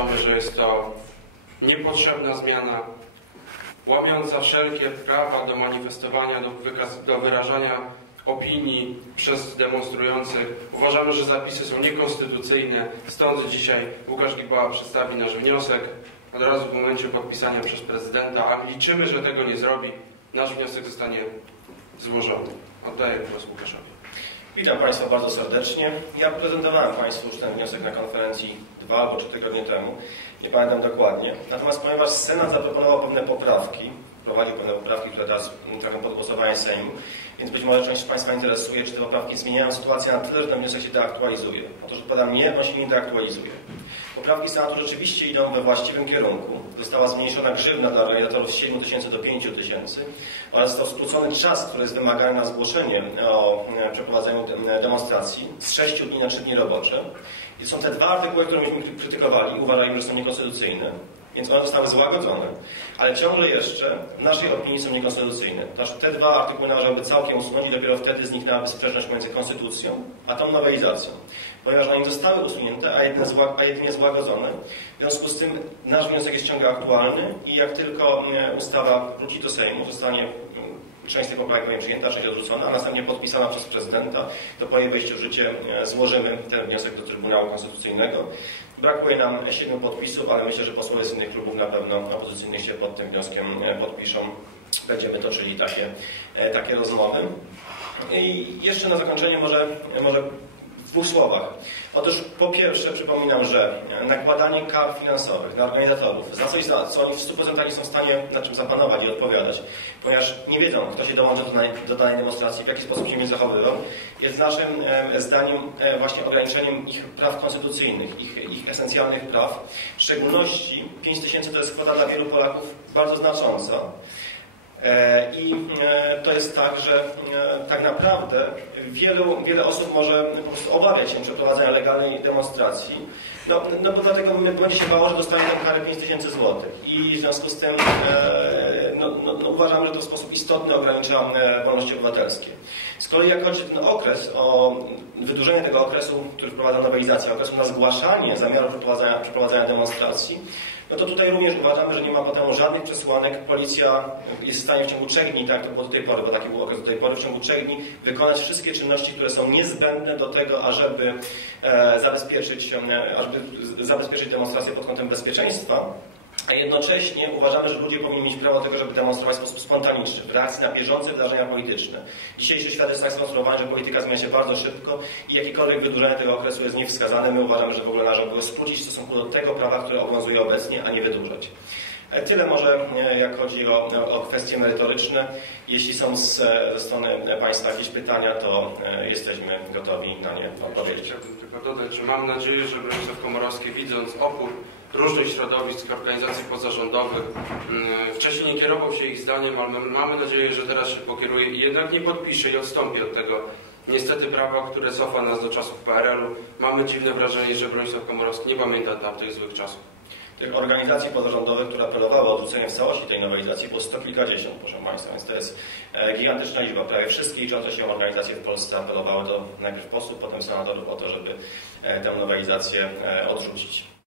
Uważamy, że jest to niepotrzebna zmiana, łamiąca wszelkie prawa do manifestowania, do, do wyrażania opinii przez demonstrujących. Uważamy, że zapisy są niekonstytucyjne, stąd dzisiaj Łukasz Gibała przedstawi nasz wniosek od razu w momencie podpisania przez prezydenta, a liczymy, że tego nie zrobi. Nasz wniosek zostanie złożony. Oddaję głos Łukaszowi. Witam Państwa bardzo serdecznie. Ja prezentowałem Państwu już ten wniosek na konferencji dwa albo trzy tygodnie temu. Nie pamiętam dokładnie. Natomiast ponieważ Senat zaproponował pewne poprawki, wprowadził pewne poprawki, które teraz trafią pod głosowanie Sejmu, więc być może część z Państwa interesuje, czy te poprawki zmieniają sytuację na tyle, że ten wniosek się deaktualizuje. Otóż odpowiadam nie, on się nie deaktualizuje. Poprawki Senatu rzeczywiście idą we właściwym kierunku. Została zmniejszona grzywna dla organizatorów z 7 tysięcy do 5 tysięcy oraz został skrócony czas, który jest wymagany na zgłoszenie o e, przeprowadzeniu de- demonstracji z 6 dni na 3 dni robocze. I są te dwa artykuły, które myśmy krytykowali i uważali, że są niekonstytucyjne. Więc one zostały złagodzone, ale ciągle jeszcze w naszej opinii są niekonstytucyjne. Znaczy, te dwa artykuły należałoby całkiem usunąć i dopiero wtedy zniknęłaby sprzeczność między konstytucją a tą nowelizacją. Ponieważ one nie zostały usunięte, a jedynie, zła, a jedynie złagodzone. W związku z tym nasz wniosek jest ciągle aktualny i jak tylko e, ustawa wróci do Sejmu, zostanie mm, część tych poprawek będzie przyjęta, część odrzucona, a następnie podpisana przez prezydenta, to po jej wejściu w życie e, złożymy ten wniosek do Trybunału Konstytucyjnego. Brakuje nam siedmiu podpisów, ale myślę, że posłowie z innych klubów na pewno opozycyjnych się pod tym wnioskiem e, podpiszą. Będziemy toczyli takie, e, takie rozmowy. I jeszcze na zakończenie może, może w dwóch słowach. Otóż po pierwsze przypominam, że nakładanie kar finansowych na organizatorów za coś, za co oni w 100% nie są w stanie na czym zapanować i odpowiadać, ponieważ nie wiedzą, kto się dołączy do danej, do danej demonstracji, w jaki sposób się nie zachowywał, jest naszym e, zdaniem e, właśnie ograniczeniem ich praw konstytucyjnych, ich, ich esencjalnych praw. W szczególności 5 tysięcy to jest kwota dla wielu Polaków bardzo znacząca. E, I e, to jest tak, że e, tak naprawdę wielu, wiele osób może po prostu obawiać się przeprowadzenia legalnej demonstracji, no, no bo dlatego będzie się bało, że dostanie tę karę 5 tysięcy złotych. I w związku z tym no, no, no, uważamy, że to w sposób istotny ogranicza wolności obywatelskie. Z kolei jak chodzi o ten okres, o wydłużenie tego okresu, który wprowadza nowelizacja, okresu na zgłaszanie zamiaru przeprowadzania, przeprowadzania demonstracji, no to tutaj również uważamy, że nie ma potem żadnych przesłanek. Policja jest w stanie w ciągu trzech dni, tak to było do tej pory, bo taki był okres do tej pory, w ciągu trzech dni wykonać wszystkie czynności, które są niezbędne do tego, ażeby e, zabezpieczyć, e, ażeby zabezpieczyć demonstrację pod kątem bezpieczeństwa. A jednocześnie uważamy, że ludzie powinni mieć prawo do tego, żeby demonstrować w sposób spontaniczny, w reakcji na bieżące wydarzenia polityczne. Dzisiejszy świat jest tak skonstruowany, że polityka zmienia się bardzo szybko i jakiekolwiek wydłużenie tego okresu jest niewskazane. My uważamy, że w ogóle należy go skrócić w stosunku do tego prawa, które obowiązuje obecnie, a nie wydłużać. Tyle może, jak chodzi o, o kwestie merytoryczne. Jeśli są z, ze strony Państwa jakieś pytania, to jesteśmy gotowi na nie odpowiedzieć. Chciałbym tylko dodać, że mam nadzieję, że Bronisław Komorowski, widząc opór różnych środowisk, organizacji pozarządowych, mm, wcześniej nie kierował się ich zdaniem, ale mamy nadzieję, że teraz się pokieruje i jednak nie podpisze i odstąpi od tego niestety prawa, które cofa nas do czasów PRL-u. Mamy dziwne wrażenie, że Bronisław Komorowski nie pamięta tamtych złych czasów. Tych organizacji pozarządowych, które apelowały o odrzucenie w całości tej nowelizacji było sto kilkadziesiąt, proszę Państwa, więc to jest gigantyczna liczba. Prawie wszystkie liczące się organizacje w Polsce apelowały do najpierw posłów, potem senatorów o to, żeby tę nowelizację odrzucić.